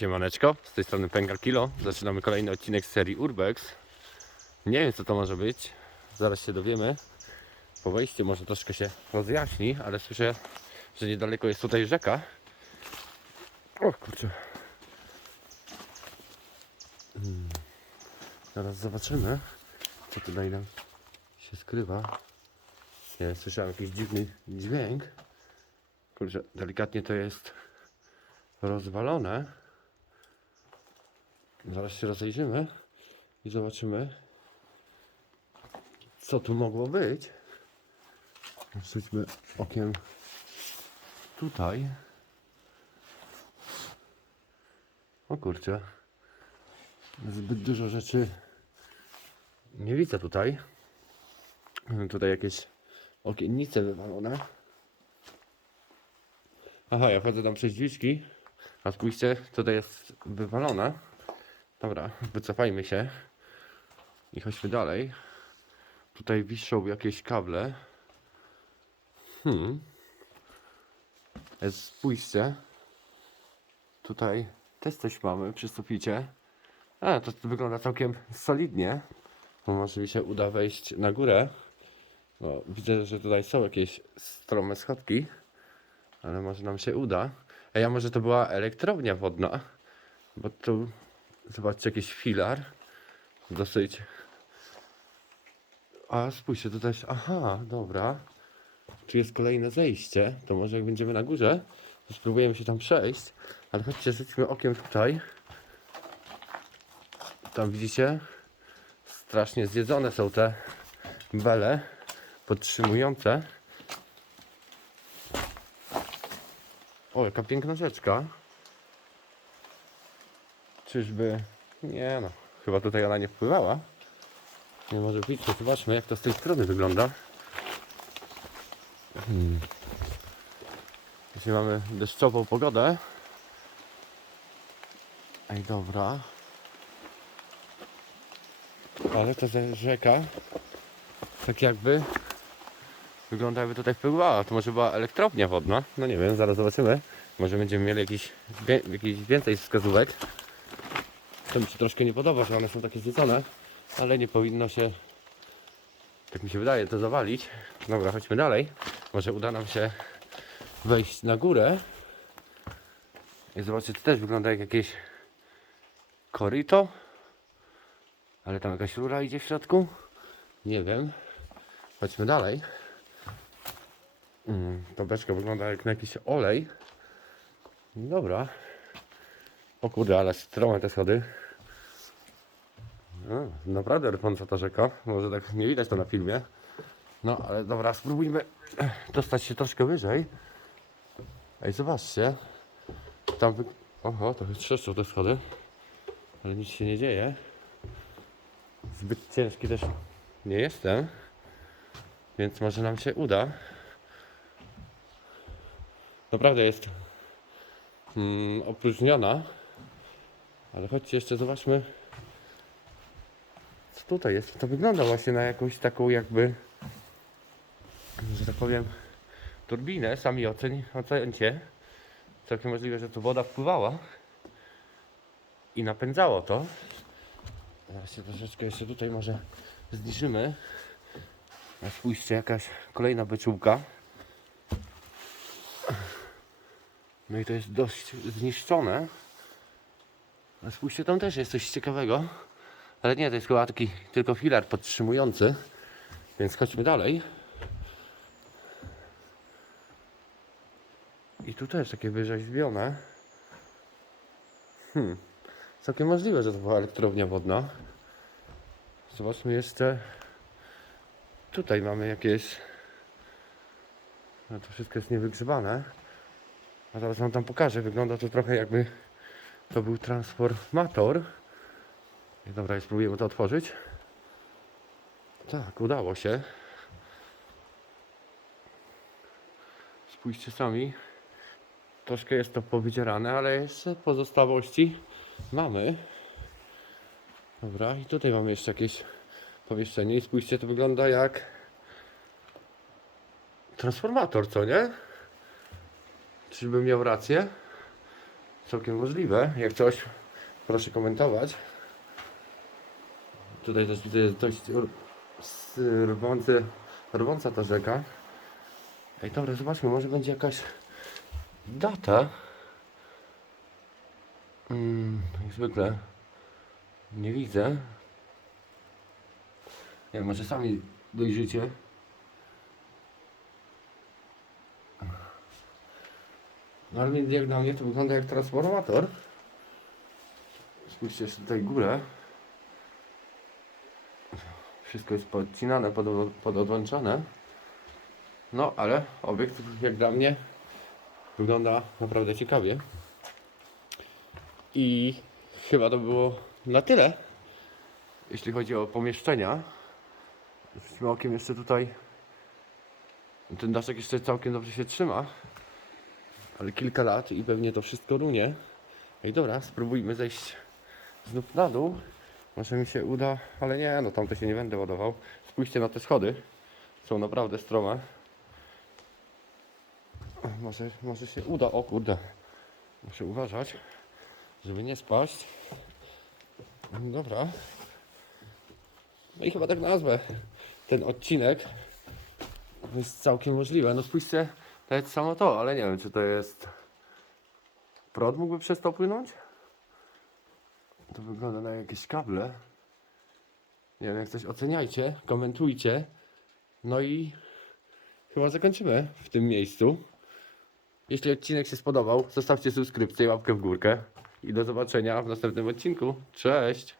Siemaneczko, z tej strony Pęka Kilo. Zaczynamy kolejny odcinek z serii Urbex. Nie wiem co to może być, zaraz się dowiemy. Po wejściu może troszkę się rozjaśni, ale słyszę, że niedaleko jest tutaj rzeka. O kurczę. Hmm. Zaraz zobaczymy, co tutaj nam się skrywa. Nie, słyszałem jakiś dziwny dźwięk. Kurczę, delikatnie to jest rozwalone. Zaraz się rozejrzymy i zobaczymy, co tu mogło być. Rzućmy okiem tutaj. O kurczę. Zbyt dużo rzeczy nie widzę tutaj. Tutaj jakieś okiennice wywalone. Aha, ja wchodzę tam przez drzwiczki. A spójrzcie, tutaj jest wywalone. Dobra, wycofajmy się i chodźmy dalej. Tutaj wiszą jakieś kable. Hmm. Spójrzcie. Tutaj też coś mamy przy suficie. A, to wygląda całkiem solidnie. No, może mi się uda wejść na górę. No, widzę, że tutaj są jakieś strome schodki. Ale może nam się uda. A może to była elektrownia wodna? Bo tu, zobaczcie, jakiś filar. Dosyć. A spójrzcie, tu też. Aha, dobra. Tu jest kolejne zejście. To może jak będziemy na górze, to spróbujemy się tam przejść. Ale chodźcie, rzućmy okiem tutaj. Tam widzicie? Strasznie zjedzone są te bele podtrzymujące. O, jaka piękna rzeczka. Czyżby... Nie no, chyba tutaj ona nie wpływała. Nie może być, to zobaczmy jak to z tej strony wygląda. Hmm. Dzisiaj mamy deszczową pogodę. Ej, dobra. Ale to jest rzeka. Tak jakby Wygląda jakby tutaj wpływała. To może była elektrownia wodna. No nie wiem, zaraz zobaczymy. Może będziemy mieli jakiś, jakiś więcej wskazówek. To mi się troszkę nie podoba, że one są takie zjedzone, ale nie powinno się, tak mi się wydaje, to zawalić. Dobra, chodźmy dalej. Może uda nam się wejść na górę. I zobaczcie, to też wygląda jak jakieś koryto. Ale tam jakaś rura idzie w środku. Nie wiem. Chodźmy dalej. Mm, to beczka wygląda jak na jakiś olej. Dobra. O kurde, ale strome te schody. Naprawdę rwąca ta rzeka. Może tak nie widać to na filmie. No, ale dobra, spróbujmy dostać się troszkę wyżej. Ej, zobaczcie. Tam wy... Oho, trochę trzeszczą te schody. Ale nic się nie dzieje. Zbyt ciężki też nie jestem. Więc może nam się uda. Naprawdę jest mm, opróżniona. Ale chodźcie jeszcze zobaczmy co tutaj jest. To wygląda właśnie na jakąś taką jakby że tak powiem turbinę. Sami oceń, ocencie. Całkiem możliwe, że tu woda wpływała i napędzało to. Zaraz się troszeczkę jeszcze tutaj może zniżymy. A spójrzcie, jakaś kolejna beczułka. No i to jest dość zniszczone. A spójrzcie, tam też jest coś ciekawego. Ale nie, to jest chyba taki tylko filar podtrzymujący. Więc chodźmy dalej. I tu też takie wyrzeźbione. Hmm. Całkiem możliwe, że to była elektrownia wodna. Zobaczmy jeszcze. Tutaj mamy jakieś. No to wszystko jest niewygrzebane. A zaraz wam tam pokażę. Wygląda to trochę jakby to był transformator. Dobra, i spróbujemy to otworzyć. Tak, udało się. Spójrzcie sami. Troszkę jest to powydzierane, ale jeszcze pozostałości mamy. Dobra, i tutaj mamy jeszcze jakieś pomieszczenie. I spójrzcie, to wygląda jak transformator, co nie? Czyżbym miał rację? Całkiem możliwe. Jak coś, proszę komentować. Tutaj też widzę jest dość rwący, rwąca ta rzeka. Ej, dobra, zobaczmy, może będzie jakaś data. Mm, jak zwykle nie widzę. Nie może sami dojrzycie. No ale jak dla mnie to wygląda jak transformator. Spójrzcie jeszcze tutaj górę. Wszystko jest podcinane, pod, pododłączone. No ale obiekt jak dla mnie wygląda naprawdę ciekawie. I chyba to było na tyle, jeśli chodzi o pomieszczenia. Rzućmy okiem jeszcze tutaj. Ten daszek jeszcze całkiem dobrze się trzyma. Ale kilka lat i pewnie to wszystko runie. Ej dobra, spróbujmy zejść znów na dół. Może mi się uda, ale nie, no tam to się nie będę ładował. Spójrzcie na te schody. Są naprawdę strome. Może, może się uda. O kurde. Muszę uważać, żeby nie spaść. Dobra. No i chyba tak nazwę ten odcinek. To jest całkiem możliwe. No spójrzcie, nawet samo to, ale nie wiem, czy to jest. Prąd mógłby przez to płynąć? To wygląda na jakieś kable. Nie wiem, jak coś oceniajcie, komentujcie. No i chyba zakończymy w tym miejscu. Jeśli odcinek się spodobał, zostawcie subskrypcję, łapkę w górkę. I do zobaczenia w następnym odcinku. Cześć!